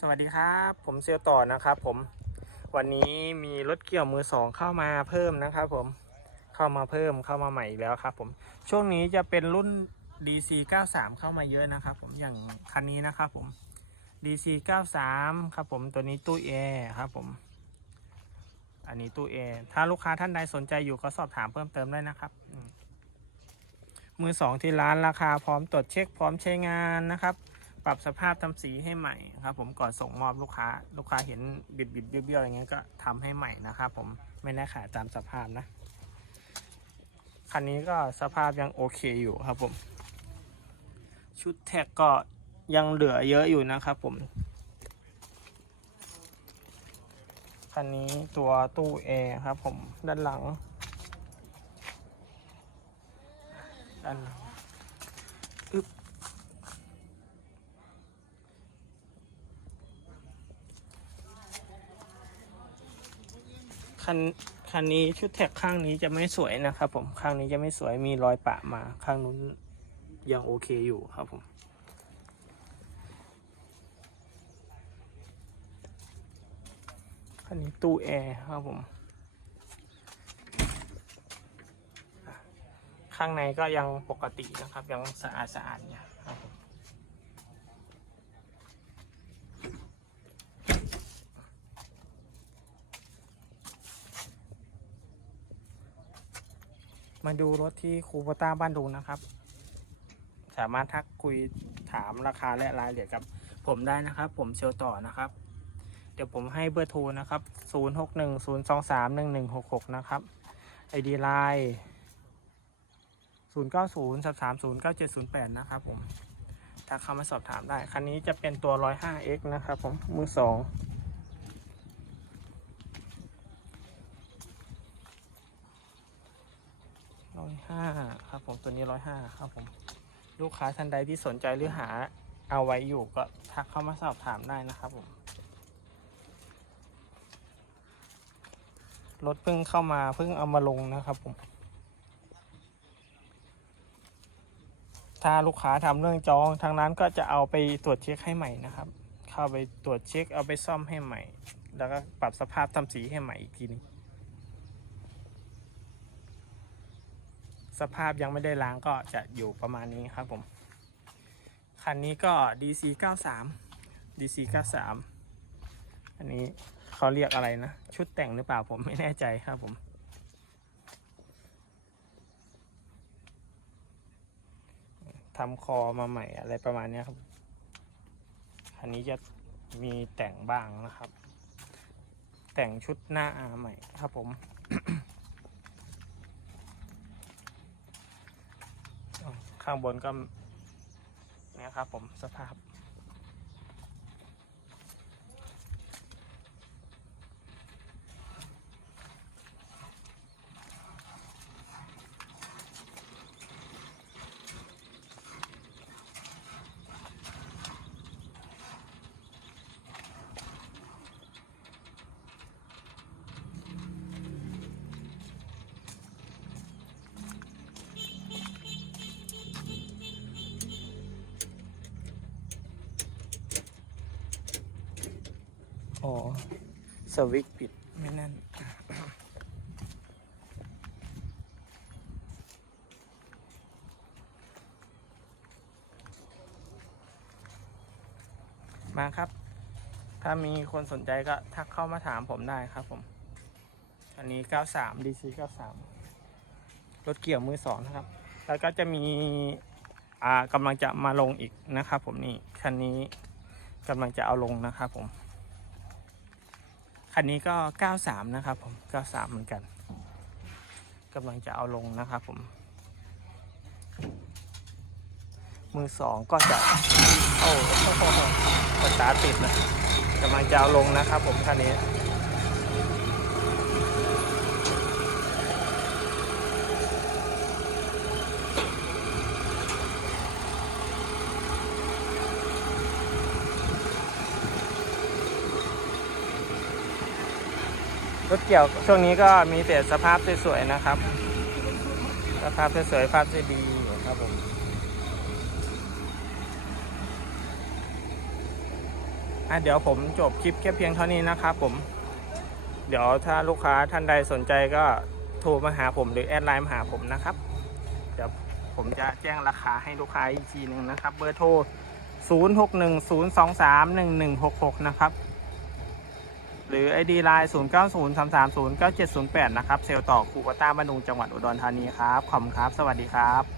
สวัสดีครับ ผมเซลต่อนะครับผมวันนี้มีรถเกี่ยวมือสองเข้ามาเพิ่มนะครับผมเข้ามาเพิ่มเข้ามาใหม่อีกแล้วครับผมช่วงนี้จะเป็นรุ่น DC 93 เข้ามาเยอะนะครับผมอย่างคันนี้นะครับผม DC 93 ครับผมตัวนี้ตู้แอร์ครับผม อันนี้ตู้แอร์ถ้าลูกค้าท่านใดสนใจอยู่ก็สอบถามเพิ่มเติมได้นะครับมมือสองที่ร้านราคาพร้อมตรวจเช็คพร้อมใช้งานนะครับ ปรับสภาพทำสีให้ใหม่ครับ ผมก่อนส่งมอบลูกค้า ลูกค้าเห็นบิดบิดๆเบี้ยวๆอย่างเงี้ยก็ทำให้ใหม่นะครับผมไม่ได้ขายตามสภาพนะคันนี้ก็สภาพยังโอเคอยู่ครับผม ชุดแท็กก็ยังเหลือเยอะอยู่นะครับผมคันนี้ตัวตู้แอร์ครับผมด้านหลังด้านหลัง คันคันนี้ชุดแท็กข้างนี้จะไม่สวยนะครับผมข้างนี้จะไม่สวยมีรอยปะมาข้างนู้นยังโอเคอยู่ครับผมคันนี้ตู้แอร์ครับผม ข้างในก็ยังปกตินะครับ ยังสะอาดสะอาดอยู่ครับผม มาดูรถที่คูโบต้าบ้านดุงนะครับ สามารถทักคุยถามราคาและรายละเอียดกับ ผมได้นะครับ ผมเชลต่อนะครับ เดี๋ยวผมให้เบอร์โทรนะครับ 0 6 1 0 2 3 1 1 6 6 นะครับ ID Line 0 9 0 3 3 0 9 7 0 8 นะครับผมถ้าเข้ามาสอบถามได้ คันนี้จะเป็นตัว 105X นะครับผมมือสอง อยห้าครับผมตัวนี้ร้อยห้าครับผม ลูกค้าท่านใดที่สนใจหรือหาเอาไว้อยู่ก็ทักเข้ามาสอบถามได้นะครับผมรถเพิ่งเข้ามาเพิ่งเอามาลงนะครับผม ถ้าลูกค้าทำเรื่องจองทางนั้นก็จะเอาไปตรวจเช็คให้ใหม่นะครับ เข้าไปตรวจเช็คเอาไปซ่อมให้ใหม่ แล้วก็ปรับสภาพทำสีให้ใหม่อีกทีนึง สภาพยังไม่ได้ล้างก็จะอยู่ประมาณนี้ครับผม คันนี้ก็ DC 93 DC 93 อันนี้เขาเรียกอะไรนะ ชุดแต่งหรือเปล่าผมไม่แน่ใจครับผมทำคอมาใหม่อะไรประมาณนี้ครับคันนี้จะมีแต่งบ้างนะครับ แต่งชุดหน้าอาใหม่ครับผม ข้างบนก็เนี่ยครับผมสภาพ อ๋อ สวิตช์ปิด ไม่แน่น มาครับ ถ้ามีคนสนใจก็ทักเข้ามาถามผมได้ครับผม อันนี้ 93 DC 93 รถเกี่ยวมือสองนะครับ แล้วก็จะมีอ่ากำลังจะมาลงอีกนะครับผมนี่ คันนี้กำลังจะเอาลงนะครับผม คันนี้ก็ 93 นะครับผม 93 เหมือนกันกำลังจะเอาลงนะครับผม มือสองก็จะ โอ้โหสตาร์ติดนะกำลังจะเอาลงนะครับผมคันนี้ รถเกี่ยวช่วงนี้ก็มีแต่สภาพสวยๆนะครับ สภาพสวยๆภาพดีๆครับผมอะเดี๋ยวผมจบคลิปแค่เพียงเท่านี้นะครับผม เดี๋ยวถ้าลูกค้าท่านใดสนใจก็โทรมาหาผมหรือแอดไลน์มาหาผมนะครับ เดี๋ยวผมจะแจ้งราคาให้ลูกค้าอีกทีหนึ่งนะครับ เบอร์โทร 0610231166 นะครับ หรือ ID Line 0903309708 นะครับ เซลล์ต่อคูปต้าบรรดุงจังหวัดอุดรธานีครับ ขอบคุณครับ สวัสดีครับ